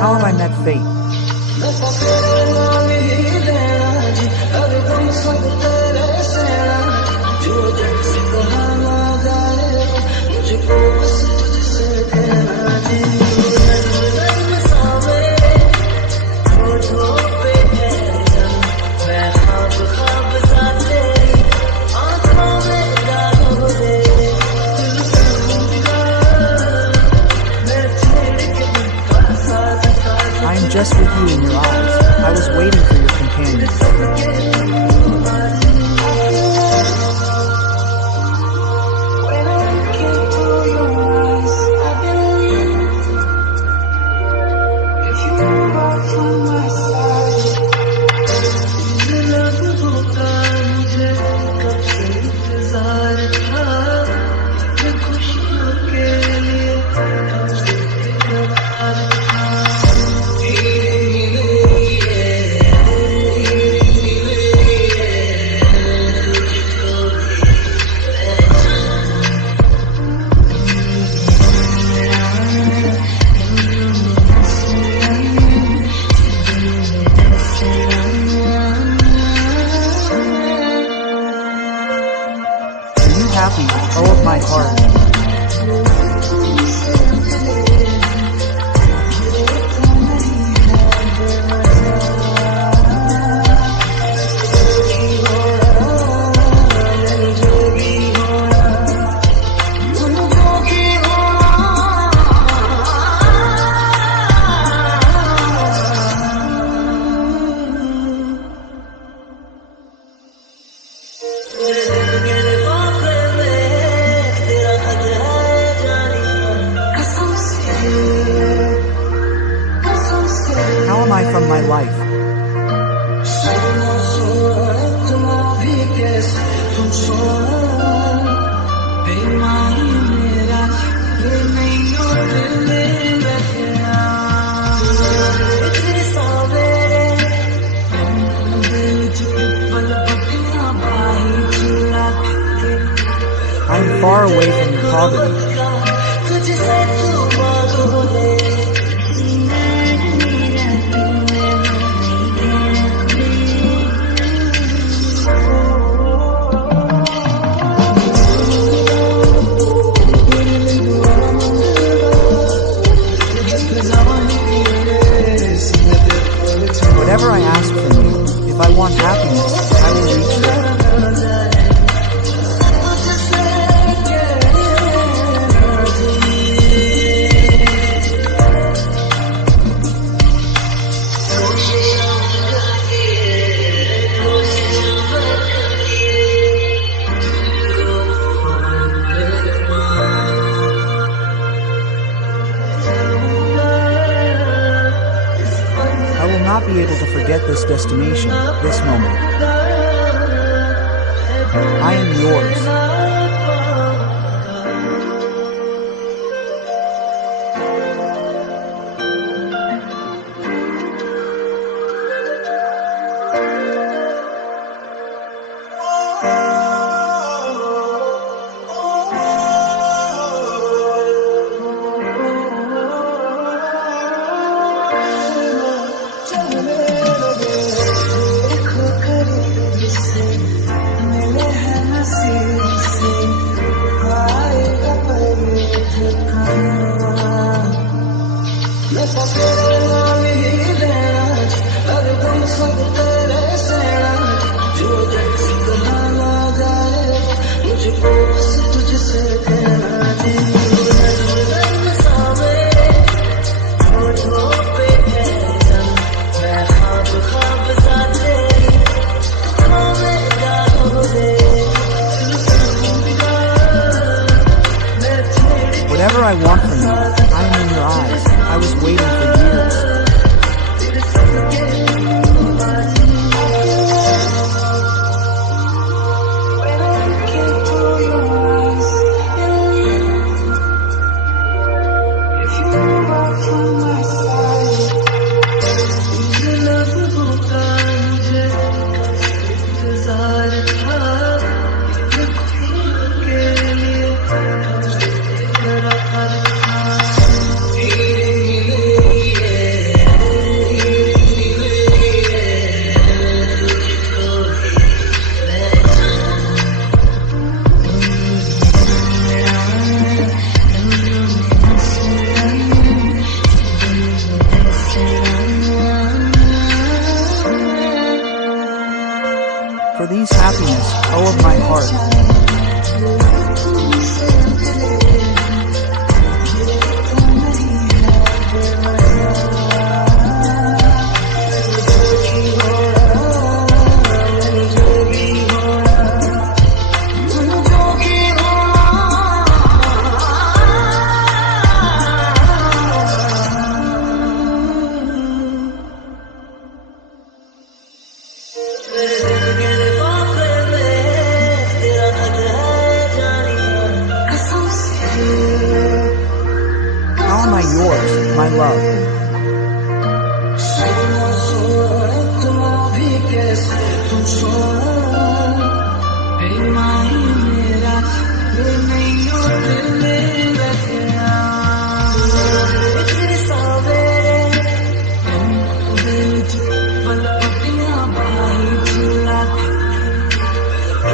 How have I met fate? I am just with you in your eyes. I was waiting for your companion. Happy, oh of my heart. How am I from my life? I am far away from your poverty. Whatever I ask from you, if I want happiness, I will reach there. I will not be able to forget this destination, this moment. I am yours. Whatever I want from you, I am in your eyes. I was waiting for years. love.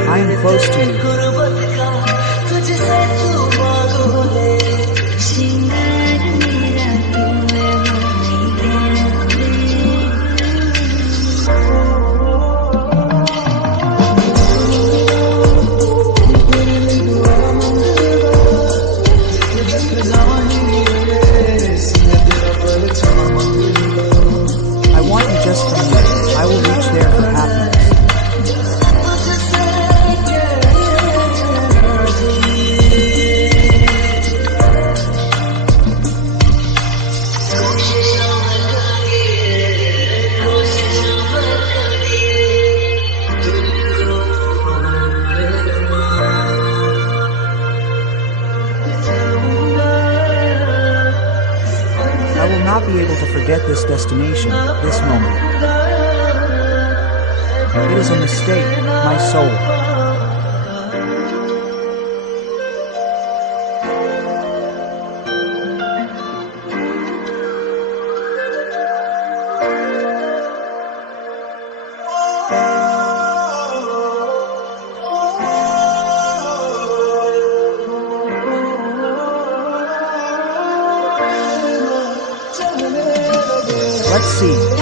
I am close to you. I want you just for me. I will reach there for happiness. I will not be able to forget this destination, this moment. It is a mistake, my soul. Let's see.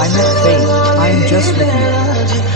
I met fate. I am just with you.